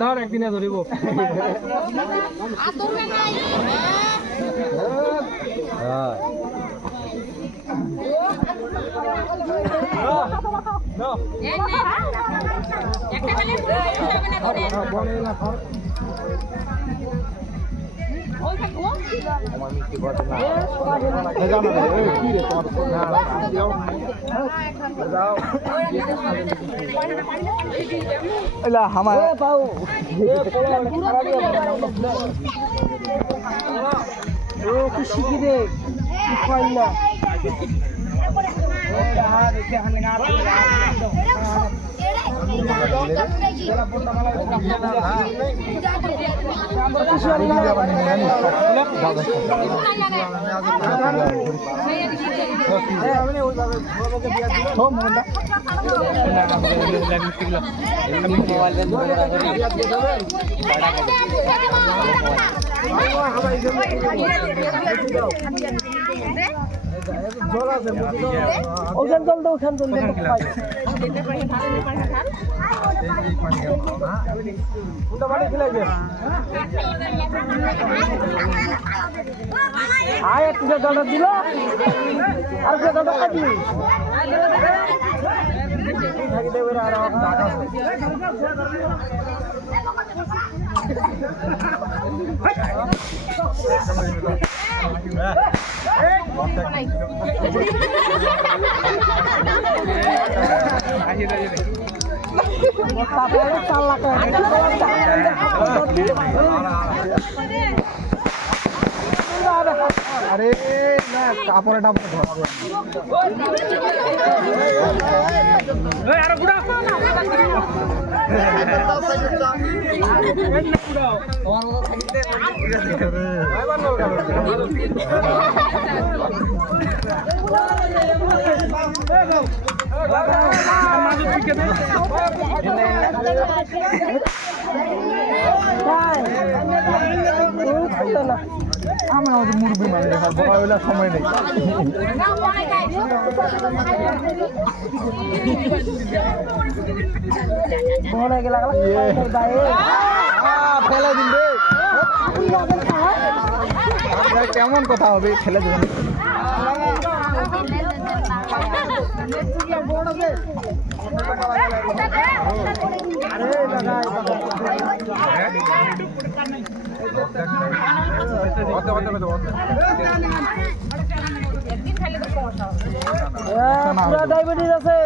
ধর একদিনে ধরিব শিখি দে না ওখান চল তো ওখান চল আয় একটু জলটা দিল আর জলটা কাটি থাকি দেবে আর আরে না কাপড়ে টাপড়ে আমার আমাদের মুরব্বী মানে দেখার বড় হইলে সময় নেই ফেলে দিন কেমন কথা হবে ফেলে দেবেন ডায়াবেটিস আছে।